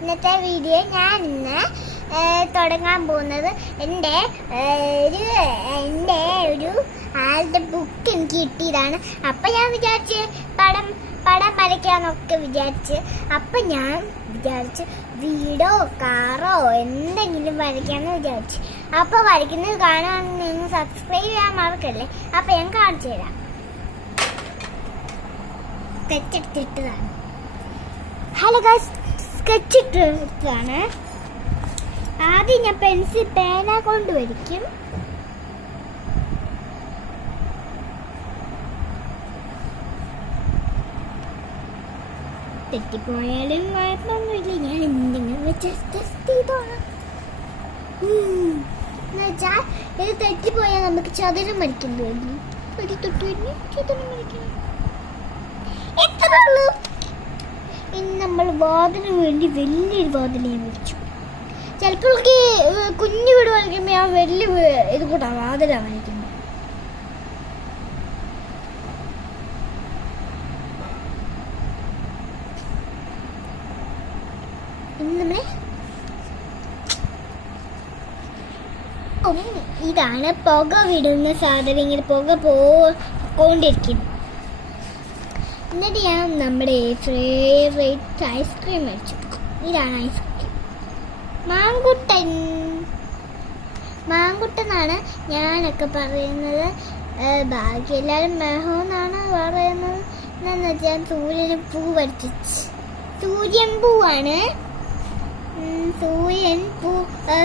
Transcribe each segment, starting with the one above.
ഇന്നത്തെ വീഡിയോ ഞാൻ ഇന്ന് തുടങ്ങാൻ പോകുന്നത് എൻ്റെ ഒരു ആളുടെ ബുക്ക് എനിക്ക് കിട്ടിയതാണ്. അപ്പം ഞാൻ വിചാരിച്ച് പടം വരയ്ക്കാന്നൊക്കെ വിചാരിച്ച് അപ്പം ഞാൻ വിചാരിച്ച് വീടോ കാറോ എന്തെങ്കിലും വരയ്ക്കാമെന്ന് വിചാരിച്ച്. അപ്പോൾ വരയ്ക്കുന്നത് കാണാൻ നിങ്ങൾ സബ്സ്ക്രൈബ് ചെയ്യാൻ മറക്കല്ലേ. അപ്പം ഞാൻ കാണിച്ചു തരാം. സ്കെച്ച് എടുത്തിട്ടതാണ്. ഹലോ ഗൈസ്, സ്കെച്ച് എടുത്തതാണ്. ആദ്യം ഞാൻ പേന കൊണ്ട് വരയ്ക്കും. തെറ്റിപ്പോയാലും കുഴപ്പമൊന്നുമില്ല. ഞാൻ എന്തെങ്കിലും ടെസ്റ്റ് ചെയ്തോളാം. എന്നുവെച്ചാൽ ഇത് തെറ്റിപ്പോയാൽ നമുക്ക് ചതുരം വരയ്ക്കേണ്ടി വരും. ഒരു തൊട്ട് കഴിഞ്ഞ് ചതുരം വരയ്ക്കണം. എത്ര ഉള്ളൂ? ഇനി നമ്മൾ വാതിന് വേണ്ടി വലിയൊരു വാതിൽ ഞാൻ വരച്ചു. ചിലപ്പോൾ കുഞ്ഞു വീട് വരയ്ക്കുമ്പോൾ ഞാൻ വലിയ ഇത് കൂട്ടാ വാതിലാണ് വരയ്ക്കുന്നത്. ഇതാണ് പുക വിടുന്ന സാധനം. ഇങ്ങനെ പുക പോകൊണ്ടിരിക്കുന്നു. എന്നിട്ട് ഞാൻ നമ്മുടെ ഫേവറേറ്റ് ഐസ്ക്രീം മേടിച്ചു. ഇതാണ് ഐസ്ക്രീം. മാങ്കുട്ടെന്നാണ് ഞാനൊക്കെ പറയുന്നത്. ബാക്കി എല്ലാവരും മെഹോന്നാണ് പറയുന്നത്. എന്താന്ന് വെച്ചാൽ സൂര്യന് പൂ വരച്ചു. സൂര്യൻ പൂവാണ്.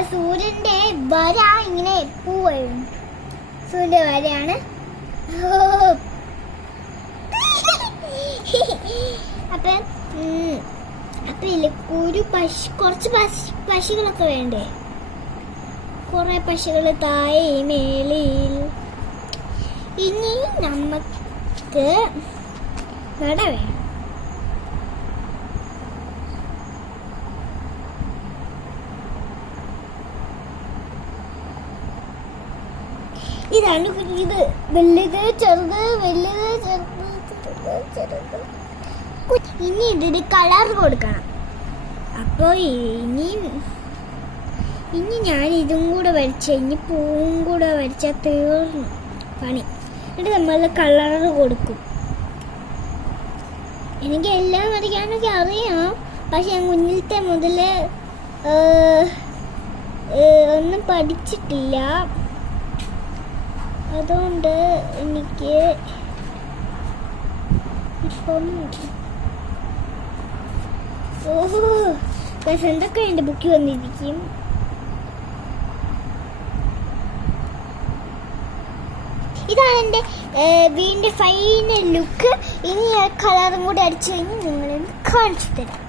സൂര്യന്റെ വര ഇങ്ങനെ പൂ വരും. സൂര്യന്റെ വരയാണ്. അപ്പൊ ഇതില് കുറച്ച് പശുകളൊക്കെ വേണ്ടേ? കുറെ പശുകൾ താഴെ മേളിൽ. ഇനി നമുക്ക് നട വേണം. ഇതാണ് ഇത്. വലുത് ചെറുത്, വലുത് ചെറുത്. ഇനി ഇതിന് കളർ കൊടുക്കണം. അപ്പോൾ ഇനി ഞാൻ ഇതും കൂടെ വരച്ച, ഇനി പൂവും കൂടെ വരച്ചാൽ തീർന്നു പണി. എന്നിട്ട് നമ്മൾ കളർ കൊടുക്കും. എനിക്ക് എല്ലാം വരയ്ക്കാനൊക്കെ അറിയാം. പക്ഷെ ഞാൻ കുഞ്ഞിലത്തെ മുതലേ ഒന്നും പഠിച്ചിട്ടില്ല. അതുകൊണ്ട് എനിക്ക് ഇപ്പം എന്തൊക്കെ എൻ്റെ ബുക്കിൽ വന്നിരിക്കും. ഇതാണ് എൻ്റെ വീടിൻ്റെ ഫൈനൽ ലുക്ക്. ഇനി കളറും കൂടി അടിച്ചു കഴിഞ്ഞ് നിങ്ങളെ കാണിച്ചു തരാം.